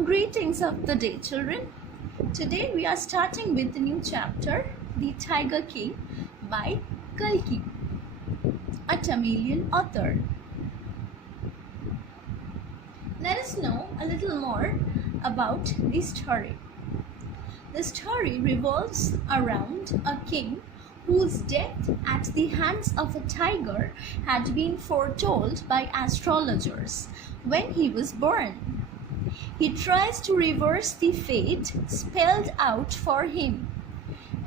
Warm greetings of the day, children. Today we are starting with the new chapter, The Tiger King by Kalki, a Tamilian author. Let us know a little more about the story. The story revolves around a king whose death at the hands of a tiger had been foretold by astrologers when he was born. He tries to reverse the fate spelled out for him,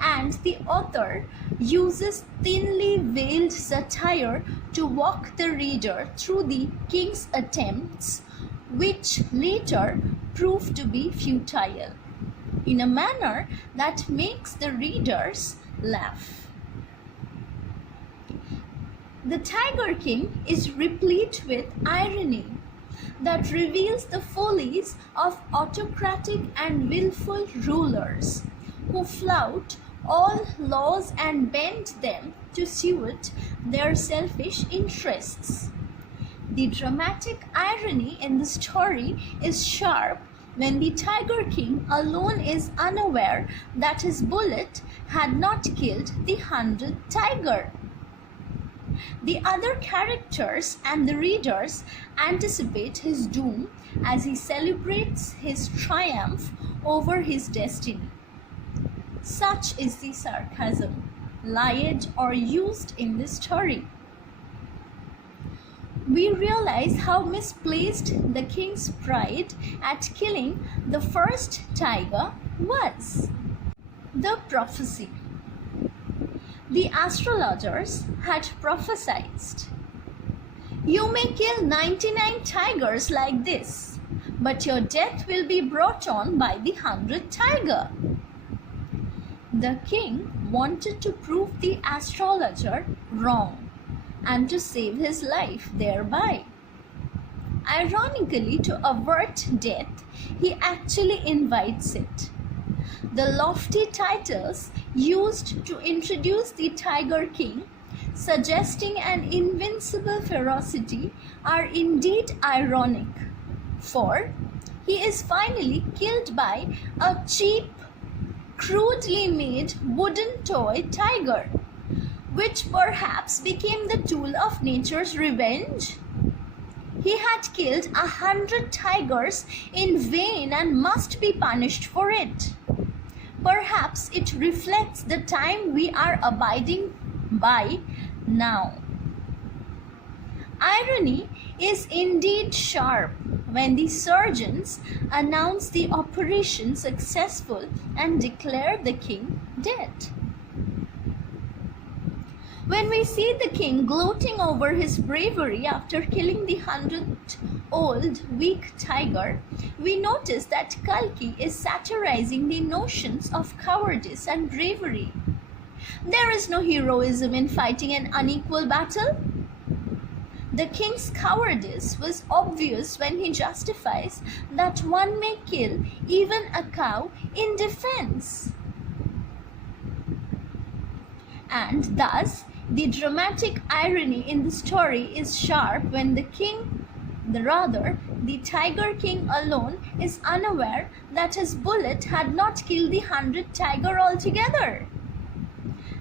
and the author uses thinly veiled satire to walk the reader through the king's attempts, which later prove to be futile, in a manner that makes the readers laugh. The Tiger King is replete with irony that reveals the follies of autocratic and willful rulers who flout all laws and bend them to suit their selfish interests. The dramatic irony in the story is sharp when the Tiger King alone is unaware that his bullet had not killed the 100th tiger. The other characters and the readers anticipate his doom as he celebrates his triumph over his destiny. Such is the sarcasm, lied or used in this story. We realize how misplaced the king's pride at killing the first tiger was. The prophecy. The astrologers had prophesied, "You may kill 99 tigers like this, but your death will be brought on by the 100th tiger." The king wanted to prove the astrologer wrong and to save his life thereby. Ironically, to avert death, he actually invites it. The lofty titles used to introduce the Tiger King, suggesting an invincible ferocity, are indeed ironic, for he is finally killed by a cheap, crudely made wooden toy tiger, which perhaps became the tool of nature's revenge. He had killed 100 tigers in vain and must be punished for it. Perhaps it reflects the time we are abiding by now. Irony is indeed sharp when the surgeons announce the operation successful and declare the king dead. When we see the king gloating over his bravery after killing the 100-old weak tiger, we notice that Kalki is satirizing the notions of cowardice and bravery. There is no heroism in fighting an unequal battle. The king's cowardice was obvious when he justifies that one may kill even a cow in defense. And thus, the dramatic irony in the story is sharp when the Tiger King alone is unaware that his bullet had not killed the 100th tiger altogether.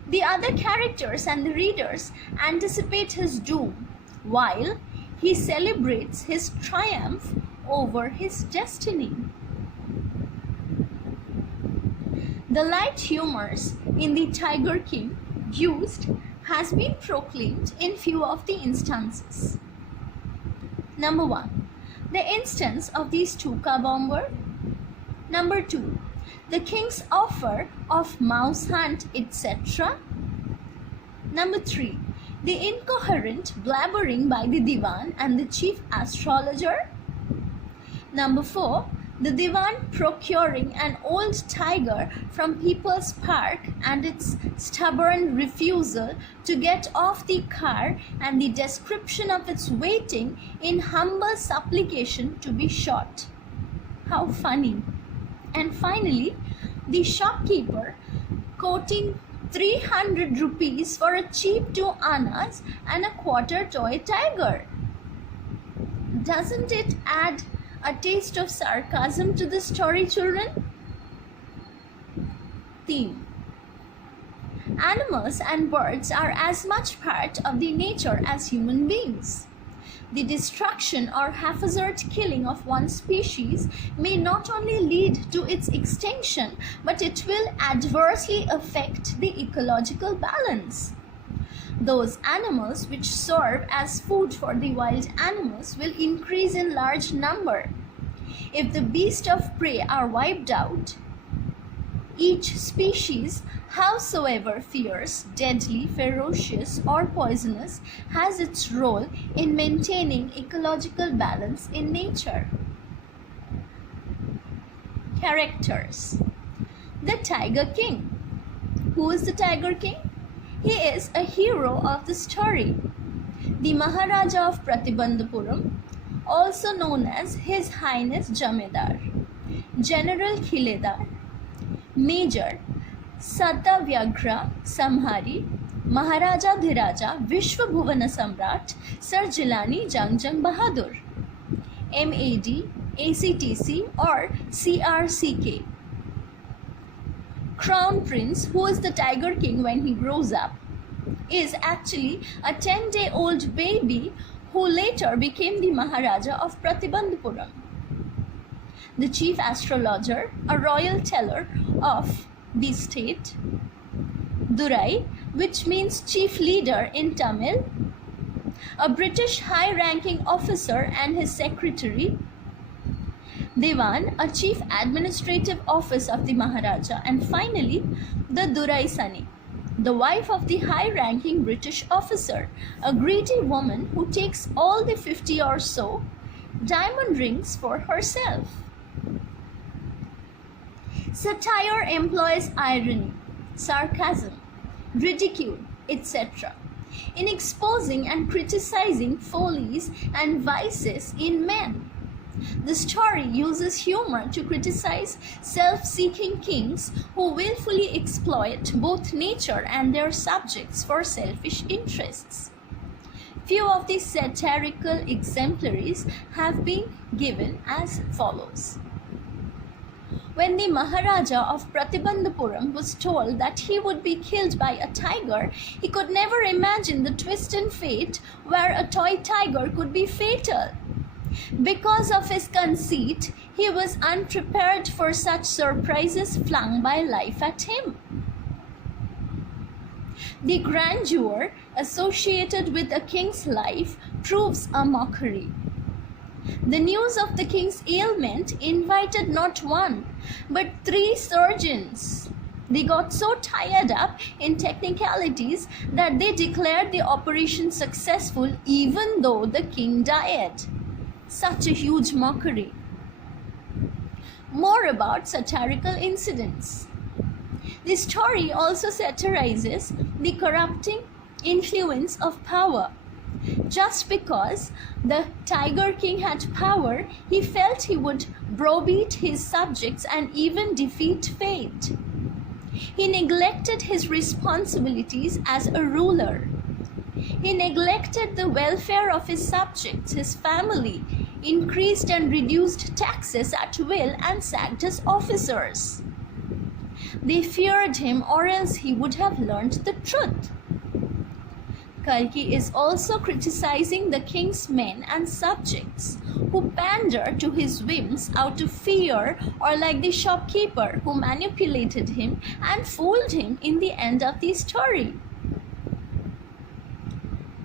The other characters and the readers anticipate his doom, while he celebrates his triumph over his destiny. The light humors in the Tiger King used has been proclaimed in few of the instances. Number 1, the instance of the Stuka bomber. Number 2, the king's offer of mouse hunt, etc. Number 3, the incoherent blabbering by the Divan and the chief astrologer. Number 4, the Divan procuring an old tiger from People's Park and its stubborn refusal to get off the car, and the description of its waiting in humble supplication to be shot. How funny. And finally, the shopkeeper quoting 300 rupees for a cheap 2 annas and a quarter toy tiger. Doesn't it add a taste of sarcasm to the story, children? Theme. Animals and birds are as much part of the nature as human beings. The destruction or haphazard killing of one species may not only lead to its extinction, but it will adversely affect the ecological balance. Those animals which serve as food for the wild animals will increase in large number. If the beasts of prey are wiped out, each species, howsoever fierce, deadly, ferocious, or poisonous, has its role in maintaining ecological balance in nature. Characters. The Tiger King. Who is the Tiger King? He is a hero of the story. The Maharaja of Pratibandhapuram, also known as His Highness Jamedar, General Khiledar, Major Satavyagra Samhari, Maharaja Dhiraja Vishwa Bhuvana Samrat, Sir Jilani Jangjang Bahadur, MAD, ACTC or CRCK. Crown Prince, who is the Tiger King when he grows up, is actually a 10-day-old baby who later became the Maharaja of Pratibandhapuram. The chief astrologer, a royal teller of the state, Durai, which means chief leader in Tamil, a British high-ranking officer and his secretary, Dewan, a chief administrative office of the Maharaja, and finally the Durai Sani, the wife of the high-ranking British officer, a greedy woman who takes all the 50 or so diamond rings for herself. Satire employs irony, sarcasm, ridicule, etc. in exposing and criticizing follies and vices in men. The story uses humor to criticize self-seeking kings who willfully exploit both nature and their subjects for selfish interests. Few of these satirical exemplaries have been given as follows. When the Maharaja of Pratibandhapuram was told that he would be killed by a tiger, he could never imagine the twist in fate where a toy tiger could be fatal. Because of his conceit, he was unprepared for such surprises flung by life at him. The grandeur associated with a king's life proves a mockery. The news of the king's ailment invited not one, but 3 surgeons. They got so tied up in technicalities that they declared the operation successful even though the king died. Such a huge mockery. More about satirical incidents. The story also satirizes the corrupting influence of power. Just because the Tiger King had power, he felt he would browbeat his subjects and even defeat fate. He neglected his responsibilities as a ruler. He neglected the welfare of his subjects, his family, increased and reduced taxes at will, and sacked his officers. They feared him, or else he would have learned the truth. Kalki is also criticizing the king's men and subjects who pander to his whims out of fear, or like the shopkeeper who manipulated him and fooled him in the end of the story.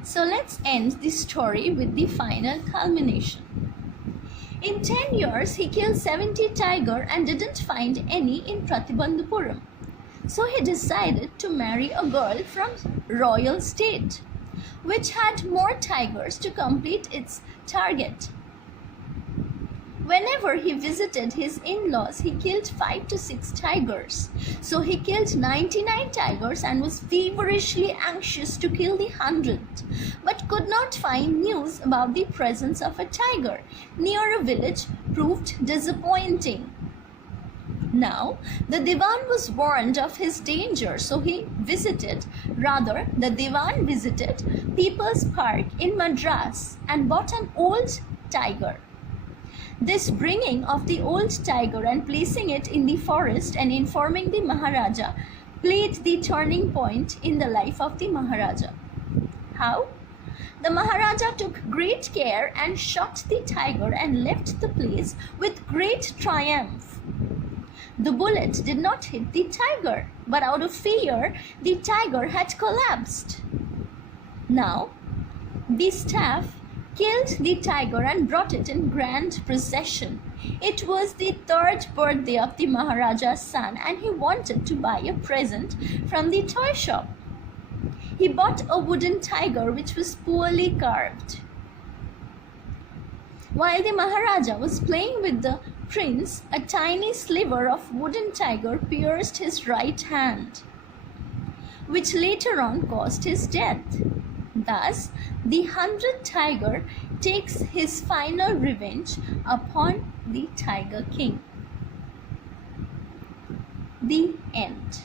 So let's end the story with the final culmination. In 10 years, he killed 70 tigers and didn't find any in Pratibandhapuram. So he decided to marry a girl from royal state, which had more tigers to complete its target. Whenever he visited his in-laws, he killed 5 to 6 tigers. So he killed 99 tigers and was feverishly anxious to kill the 100th, but could not find news about the presence of a tiger near a village proved disappointing. Now, the Diwan was warned of his danger, so the Diwan visited People's Park in Madras and bought an old tiger. This bringing of the old tiger and placing it in the forest and informing the Maharaja played the turning point in the life of the Maharaja. How? The Maharaja took great care and shot the tiger and left the place with great triumph. The bullet did not hit the tiger, but out of fear, the tiger had collapsed. Now, the staff killed the tiger and brought it in grand procession. It was the third birthday of the Maharaja's son and he wanted to buy a present from the toy shop. He bought a wooden tiger which was poorly carved. While the Maharaja was playing with the prince, a tiny sliver of wooden tiger pierced his right hand, which later on caused his death. Thus, the 100th tiger takes his final revenge upon the Tiger King. The end.